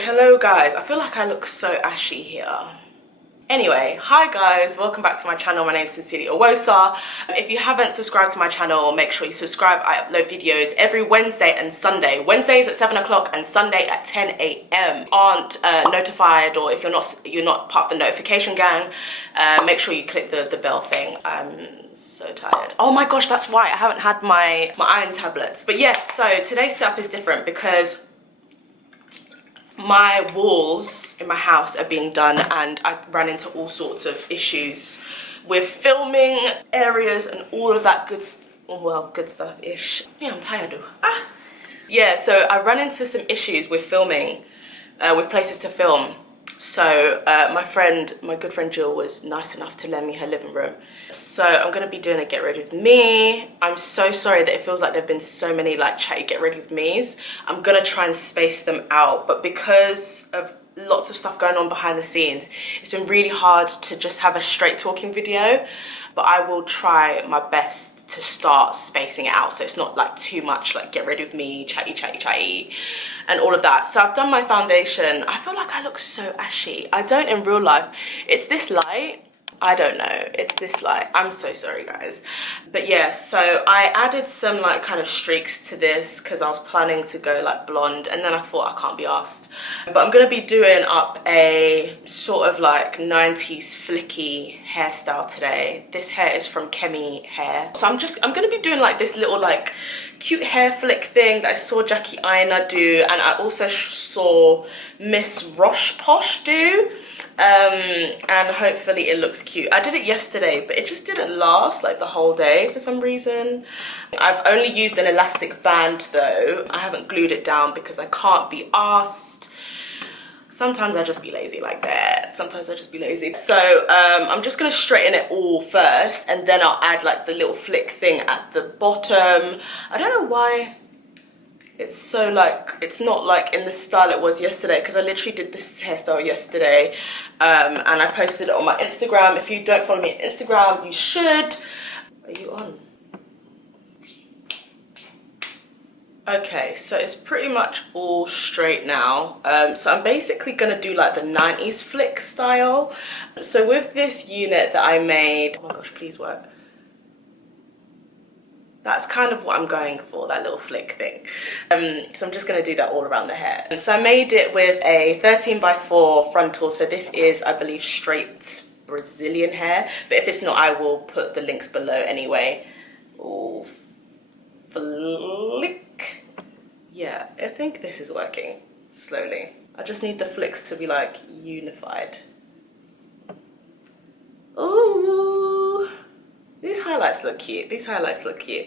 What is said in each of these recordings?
Hello guys. I feel like I look so ashy here. Anyway, hi guys, welcome back to my channel. My name is SincerelyOghosa. If you haven't subscribed to my channel, make sure you subscribe. I upload videos every Wednesday and Sunday. Wednesdays at 7 o'clock and Sunday at 10 a.m. Aren't notified, or if you're not part of the notification gang, make sure you click the bell thing. I'm so tired. Oh my gosh, that's why I haven't had my iron tablets. But yes, so today's setup is different because my walls in my house are being done and I ran into all sorts of issues with filming areas and all of that good stuff-ish. Yeah, I'm tired though. Yeah, so I ran into some issues with filming, with places to film. So my good friend Jill was nice enough to lend me her living room. So I'm gonna be doing a get ready with me. I'm so sorry that it feels like there've been so many like chatty get ready with me's. I'm gonna try and space them out, but because of lots of stuff going on behind the scenes, it's been really hard to just have a straight talking video. But I will try my best to start spacing it out so it's not like too much like get ready with me, chatty and all of that. So I've done my foundation. I feel like I look so ashy. I don't in real life. It's this light. I don't know, it's this light. I'm so sorry guys. But yeah, so I added some like kind of streaks to this because I was planning to go like blonde, and then I thought I can't be asked. But I'm gonna be doing up a sort of like 90s flicky hairstyle today. This hair is from Kemy Hair. So I'm gonna be doing like this little like cute hair flick thing that I saw Jackie Aina do, and I also saw Miss Rosh Posh do. And hopefully it looks cute. I did it yesterday, but it just didn't last like the whole day for some reason. I've only used an elastic band though. I haven't glued it down because I can't be asked. Sometimes I just be lazy like that. Sometimes I just be lazy. So I'm just gonna straighten it all first, and then I'll add like the little flick thing at the bottom. I don't know why it's so like, it's not like in the style it was yesterday, because I literally did this hairstyle yesterday, and I posted it on my Instagram. If you don't follow me on Instagram, you should. Are you on? Okay, so it's pretty much all straight now. So I'm basically gonna do like the 90s flick style. So with this unit that I made, oh my gosh, please work. That's kind of what I'm going for, that little flick thing. So I'm just gonna do that all around the hair. And so I made it with a 13x4 frontal. So this is, I believe, straight Brazilian hair. But if it's not, I will put the links below anyway. Ooh, flick. Yeah, I think this is working slowly. I just need the flicks to be like unified. Ooh. These highlights look cute. These highlights look cute.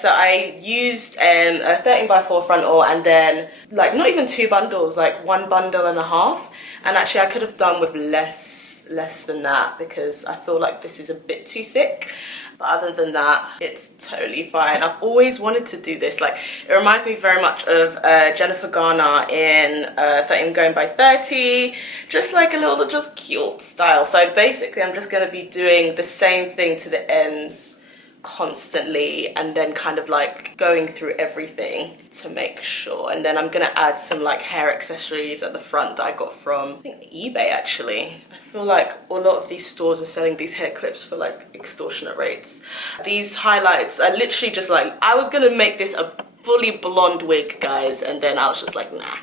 So I used a 13x4 frontal, and then like not even 2 bundles, like 1.5 bundles. And actually I could have done with less than that because I feel like this is a bit too thick. But other than that, it's totally fine. I've always wanted to do this. Like, it reminds me very much of Jennifer Garner in 13 Going by 30. Just like a little, just cute style. So basically, I'm just going to be doing the same thing to the ends constantly, and then kind of like going through everything to make sure. And then I'm gonna add some like hair accessories at the front that I got from, I think, eBay actually. I feel like a lot of these stores are selling these hair clips for like extortionate rates. These highlights are literally just like, I was gonna make this a fully blonde wig, guys, and then I was just like, nah.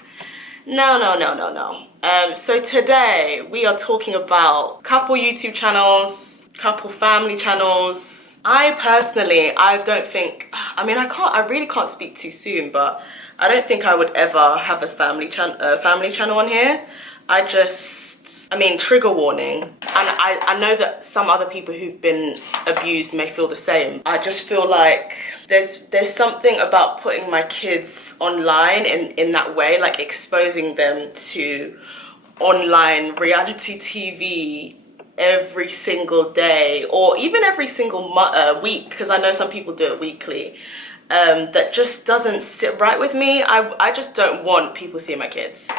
No. So today we are talking about couple YouTube channels, couple family channels. I personally, I don't think, I mean, I really can't speak too soon, but I don't think I would ever have a family channel on here. I mean, trigger warning. And I know that some other people who've been abused may feel the same. I just feel like there's something about putting my kids online in that way, like exposing them to online reality TV every single day, or even every single week, because I know some people do it weekly. That just doesn't sit right with me. I just don't want people seeing my kids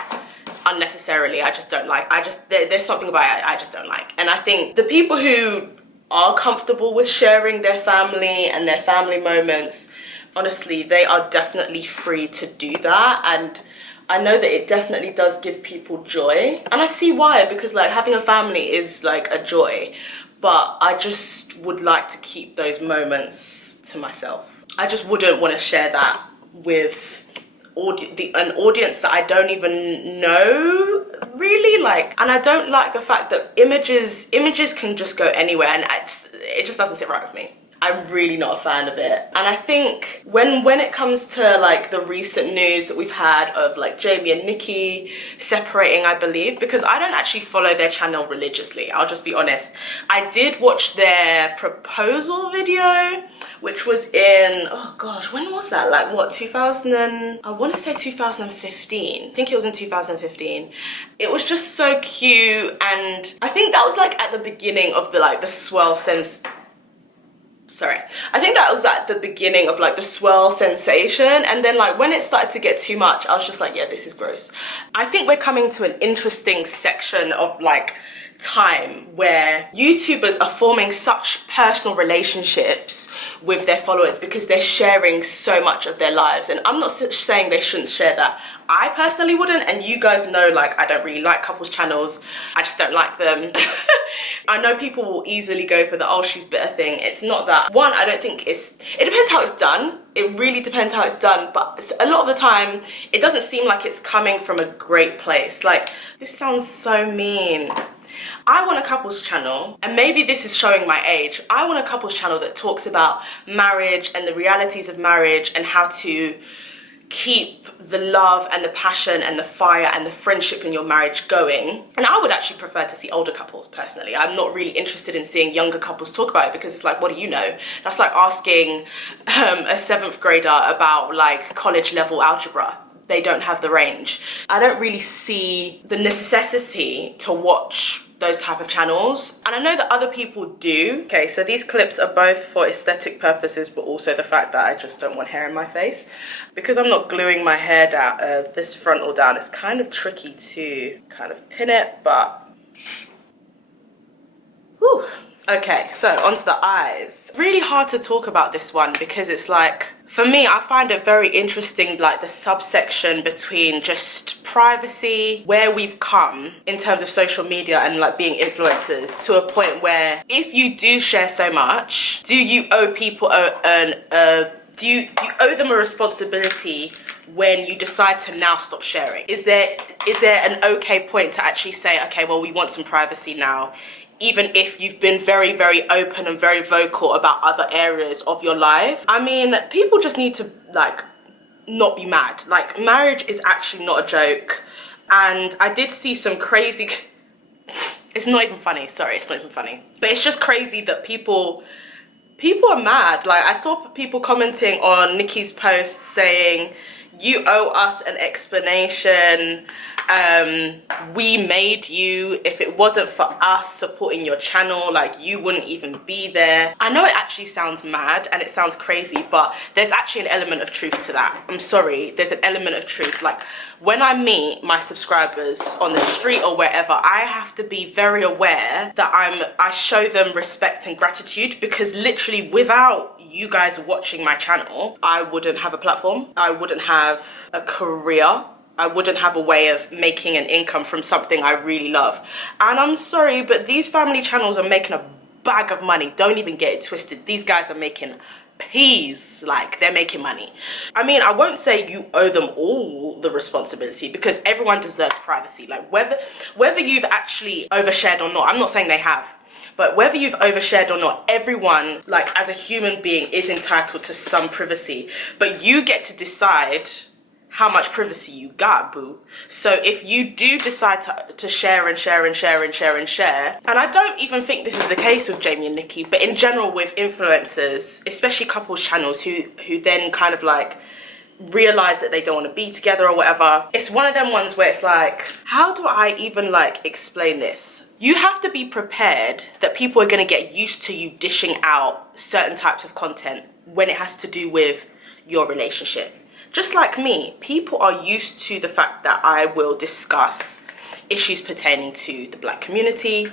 unnecessarily. I just don't like, there's something about it I just don't like. And I think the people who are comfortable with sharing their family and their family moments, honestly, they are definitely free to do that. And I know that it definitely does give people joy, and I see why, because like having a family is like a joy, but I just would like to keep those moments to myself. I just wouldn't want to share that with an audience that I don't even know really, like. And I don't like the fact that images can just go anywhere, and it just doesn't sit right with me. I'm really not a fan of it. And I think when it comes to like the recent news that we've had of like Jamie and NIKKI separating, I believe, because I don't actually follow their channel religiously, I'll just be honest. I did watch their proposal video, which was in, oh gosh, when was that? Like what, I want to say 2015. I think it was in 2015. It was just so cute, and I think that was like at the beginning of the swell sense. Sorry, I think that was at the beginning of like the swell sensation, and then like when it started to get too much, I was just like, yeah, this is gross. I think we're coming to an interesting section of like time where YouTubers are forming such personal relationships with their followers because they're sharing so much of their lives. And I'm not saying they shouldn't share that. I personally wouldn't, and you guys know like I don't really like couples channels. I just don't like them. I know people will easily go for the oh she's bitter thing. It's not that. One, I don't think it depends how it's done. It really depends how it's done, but a lot of the time it doesn't seem like it's coming from a great place. Like, this sounds so mean. I want a couples channel, and maybe this is showing my age. I want a couples channel that talks about marriage and the realities of marriage and how to keep the love and the passion and the fire and the friendship in your marriage going. And I would actually prefer to see older couples personally. I'm not really interested in seeing younger couples talk about it, because it's like, what do you know? That's like asking a 7th grader about like college level algebra. They don't have the range. I don't really see the necessity to watch those type of channels, and I know that other people do. Okay, so these clips are both for aesthetic purposes, but also the fact that I just don't want hair in my face. Because I'm not gluing my hair down, this frontal down, it's kind of tricky to kind of pin it, but whew. Okay, so onto the eyes. Really hard to talk about this one because it's like, for me, I find it very interesting, like the subsection between just privacy, where we've come in terms of social media and like being influencers, to a point where if you do share so much, do you owe people do you owe them a responsibility when you decide to now stop sharing? Is there an okay point to actually say, okay, well, we want some privacy now, even if you've been very, very open and very vocal about other areas of your life? I mean, people just need to like not be mad. Like, marriage is actually not a joke. And I did see some crazy, it's not even funny, sorry, it's not even funny. But it's just crazy that people are mad. Like, I saw people commenting on NIKKI's post saying, you owe us an explanation. We made you. If it wasn't for us supporting your channel, like, you wouldn't even be there. I know it actually sounds mad and it sounds crazy, but there's actually an element of truth to that. I'm sorry, there's an element of truth. Like, when I meet my subscribers on the street or wherever, I have to be very aware that I show them respect and gratitude, because literally without you guys watching my channel, I wouldn't have a platform. I wouldn't have a career. I wouldn't have a way of making an income from something I really love. And I'm sorry, but these family channels are making a bag of money. Don't even get it twisted. These guys are making peas. Like, they're making money. I mean, I won't say you owe them all the responsibility, because everyone deserves privacy. Like, whether you've actually overshared or not, I'm not saying they have, but whether you've overshared or not, everyone, like, as a human being, is entitled to some privacy. But you get to decide how much privacy you got, boo. So if you do decide to share and share and share and share and share, and I don't even think this is the case with Jamie and NIKKI, but in general with influencers, especially couples channels who then kind of like realize that they don't want to be together or whatever, it's one of them ones where it's like, how do I even like explain this? You have to be prepared that people are going to get used to you dishing out certain types of content when it has to do with your relationship. Just like me, people are used to the fact that I will discuss issues pertaining to the Black community,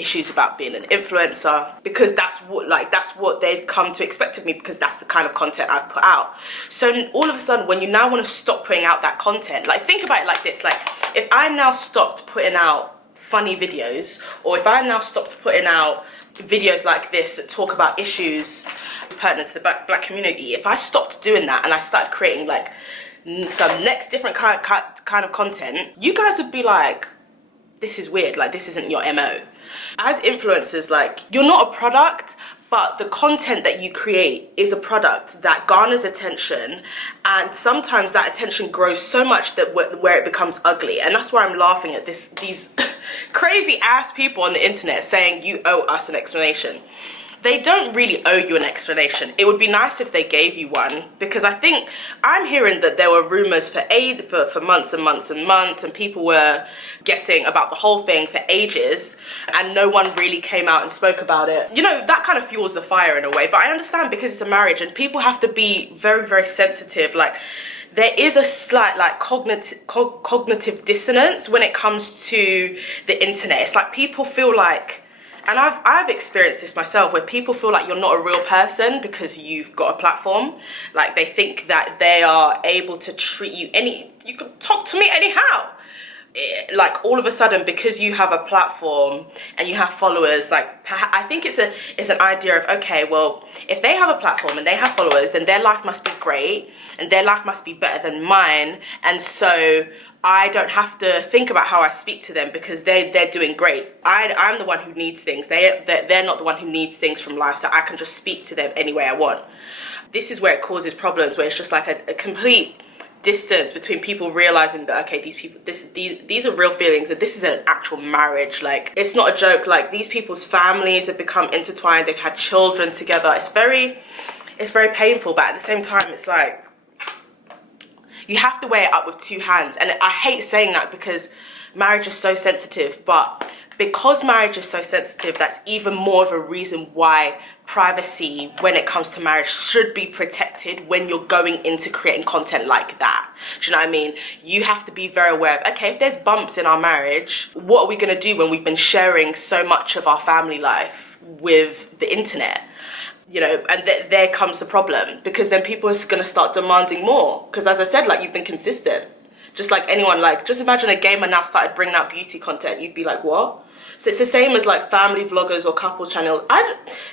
issues about being an influencer, because that's what they've come to expect of me, because that's the kind of content I've put out. So all of a sudden, when you now want to stop putting out that content, like, think about it like this, like, if I now stopped putting out funny videos, or if I now stopped putting out videos like this that talk about issues pertinent to the black community, if I stopped doing that and I started creating like some next different kind of content, you guys would be like, this is weird, like, this isn't your MO. As influencers, like, you're not a product, but the content that you create is a product that garners attention, and sometimes that attention grows so much that where it becomes ugly. And that's why I'm laughing at these crazy ass people on the internet saying you owe us an explanation. They don't really owe you an explanation. It would be nice if they gave you one, because I think I'm hearing that there were rumors for months and months and months, and people were guessing about the whole thing for ages, and no one really came out and spoke about it. You know, that kind of fuels the fire in a way, but I understand, because it's a marriage and people have to be very, very sensitive. Like, there is a slight like cognitive dissonance when it comes to the internet. It's like people feel like, and I've experienced this myself, where people feel like you're not a real person because you've got a platform. Like, they think that they are able to treat you you can talk to me anyhow. Like, all of a sudden, because you have a platform and you have followers, like, I think it's an idea of, okay, well, if they have a platform and they have followers, then their life must be great and their life must be better than mine, and so I don't have to think about how I speak to them because they're doing great. I'm the one who needs things. They're not the one who needs things from life, so I can just speak to them any way I want. This is where it causes problems, where it's just like a complete distance between people realizing that, okay, these people, these are real feelings, and this is an actual marriage. Like, it's not a joke. Like, these people's families have become intertwined. They've had children together. It's very painful, but at the same time, it's like, you have to weigh it up with two hands. And I hate saying that because marriage is so sensitive, but because marriage is so sensitive, that's even more of a reason why privacy when it comes to marriage should be protected when you're going into creating content like that. Do you know what I mean? You have to be very aware of, okay, if there's bumps in our marriage, what are we going to do when we've been sharing so much of our family life with the internet? You know, and there comes the problem, because then people are going to start demanding more, because as I said, like, you've been consistent. Just like anyone, like, just imagine a gamer now started bringing out beauty content, you'd be like, what? So it's the same as like family vloggers or couple channels.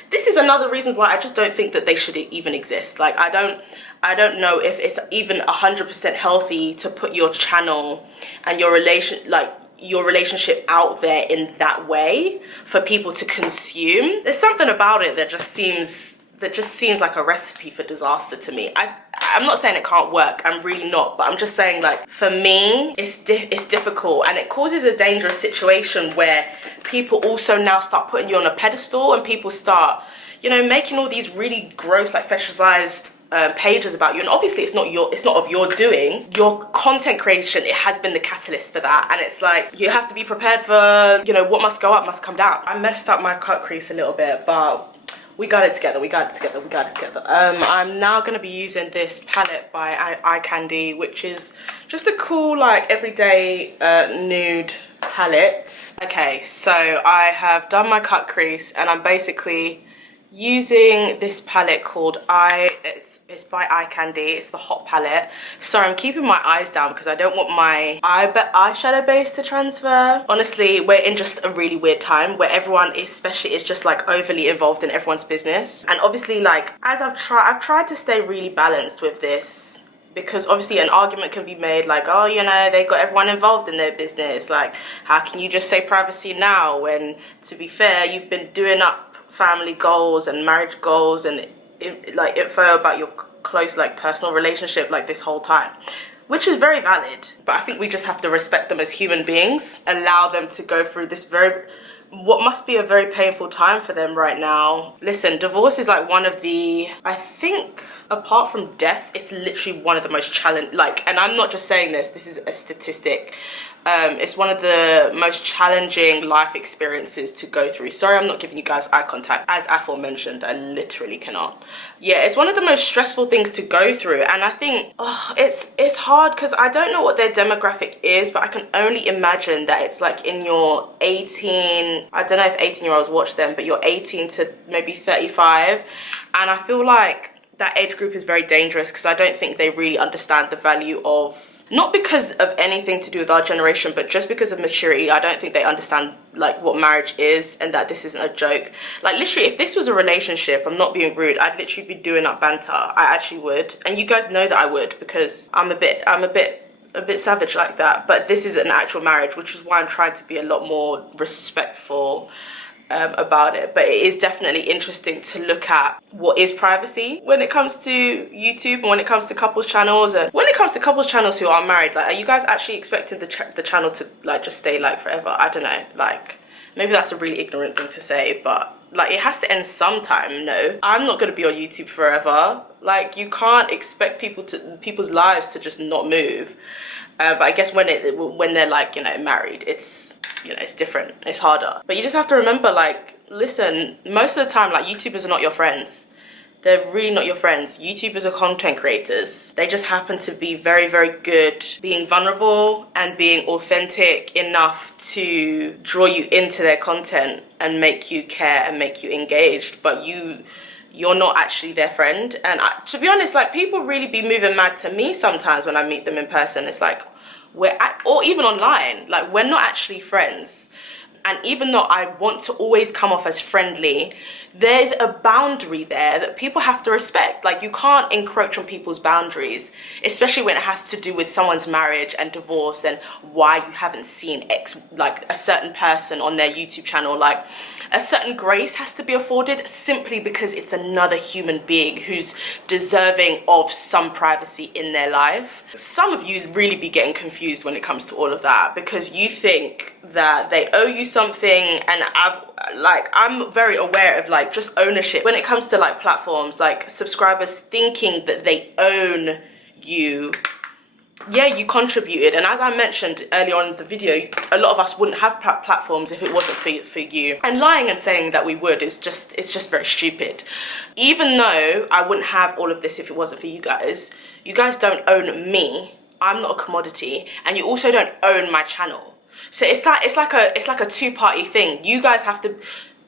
This is another reason why I just don't think that they should even exist. Like, I don't know if it's even 100% healthy to put your channel and your relationship out there in that way for people to consume. There's something about it that just seems like a recipe for disaster to me. I'm not saying it can't work, I'm really not, but I'm just saying, like, for me, it's difficult, and it causes a dangerous situation where people also now start putting you on a pedestal, and people start, you know, making all these really gross, like, fetishized pages about you. And obviously it's not of your doing. Your content creation, it has been the catalyst for that, and it's like, you have to be prepared for, you know, what must go up must come down. I messed up my cut crease a little bit, but we got it together. I'm now going to be using this palette by Eye Candy, which is just a cool, like, everyday nude palette. Okay, so I have done my cut crease, and I'm basically using this palette called it's by Eye Candy. It's the hot palette. Sorry, I'm keeping my eyes down because I don't want my eyeshadow base to transfer. Honestly, we're in just a really weird time where everyone especially is just like overly involved in everyone's business. And obviously, like, as I've tried to stay really balanced with this, because obviously an argument can be made like, oh, you know, they got everyone involved in their business. Like, how can you just say privacy now when, to be fair, you've been doing up family goals and marriage goals and like info about your close, like, personal relationship, like, this whole time, which is very valid. But I think we just have to respect them as human beings, allow them to go through this what must be a very painful time for them right now. Listen, divorce is like one of the, I think, apart from death, it's literally one of the most challenging, like, and I'm not just saying this is a statistic, it's one of the most challenging life experiences to go through. Sorry, I'm not giving you guys eye contact. As aforementioned, I literally cannot. Yeah, it's one of the most stressful things to go through, and I think, oh, it's hard because I don't know what their demographic is, but I can only imagine that it's like in your 18 18, I don't know if 18-year-olds watch them, but you're 18 to maybe 35. And I feel like that age group is very dangerous because I don't think they really understand the value of, not because of anything to do with our generation, but just because of maturity. I don't think they understand like what marriage is and that this isn't a joke. Like literally, if this was a relationship, I'm not being rude, I'd literally be doing up banter. I actually would. And you guys know that I would, because I'm a bit savage like that. But this is an actual marriage, which is why I'm trying to be a lot more respectful about it. But it is definitely interesting to look at what is privacy when it comes to YouTube and when it comes to couples channels, and when it comes to couples channels who are married. Like, are you guys actually expecting the channel to like just stay like forever? I don't know, like maybe that's a really ignorant thing to say, but like it has to end sometime. No, I'm not going to be on YouTube forever. Like, you can't expect people's lives to just not move. But I guess when they're like, you know, married, it's, you know, it's different, it's harder. But you just have to remember, like, listen, most of the time, like, YouTubers are not your friends. They're really not your friends. YouTubers are content creators. They just happen to be very, very good being vulnerable and being authentic enough to draw you into their content and make you care and make you engaged. But you're not actually their friend. And to be honest, like, people really be moving mad to me sometimes when I meet them in person. It's like, or even online, like, we're not actually friends. And even though I want to always come off as friendly, there's a boundary there that people have to respect. Like, you can't encroach on people's boundaries, especially when it has to do with someone's marriage and divorce and why you haven't seen like a certain person on their YouTube channel. Like, a certain grace has to be afforded simply because it's another human being who's deserving of some privacy in their life. Some of you really be getting confused when it comes to all of that, because you think that they owe you something, and I'm very aware of like just ownership when it comes to like platforms, like subscribers thinking that they own you. Yeah, you contributed, and as I mentioned earlier on in the video, a lot of us wouldn't have platforms if it wasn't for you. And lying and saying that we would is just, it's just very stupid. Even though I wouldn't have all of this if it wasn't for you guys don't own me. I'm not a commodity, and you also don't own my channel. So it's like a two-party thing. You guys have to,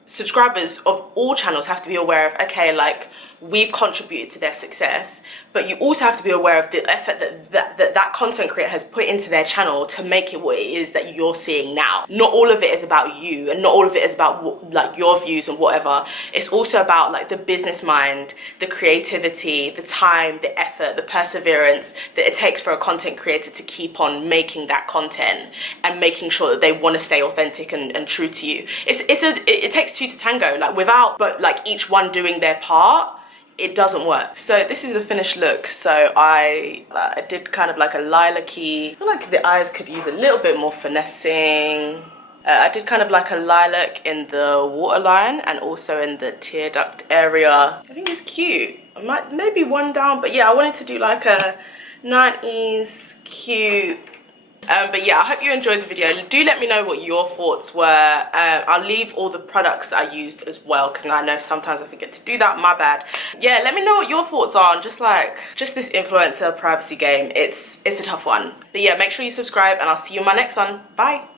subscribers of all channels have to be aware of, okay, like, we've contributed to their success, but you also have to be aware of the effort that content creator has put into their channel to make it what it is that you're seeing now. Not all of it is about you, and not all of it is about like your views and whatever. It's also about like the business mind, the creativity, the time, the effort, the perseverance that it takes for a content creator to keep on making that content and making sure that they want to stay authentic and true to you. It takes two to tango. Like, but like each one doing their part, it doesn't work. So this is the finished look. So I did kind of like a lilac-y, I feel like the eyes could use a little bit more finessing. I did kind of like a lilac in the waterline and also in the tear duct area. I think it's cute. I might maybe one down, but yeah, I wanted to do like a 90s cute. But yeah, I hope you enjoyed the video. Do let me know what your thoughts were. I'll leave all the products that I used as well, because I know sometimes I forget to do that, my bad. Yeah, let me know what your thoughts are on just this influencer privacy game. It's a tough one. But yeah, make sure you subscribe, and I'll see you in my next one. Bye.